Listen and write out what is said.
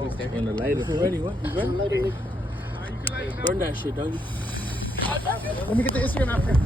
On the lighter. You ready? What? You ready? Burn that shit, doggy. Let me get the Instagram out here.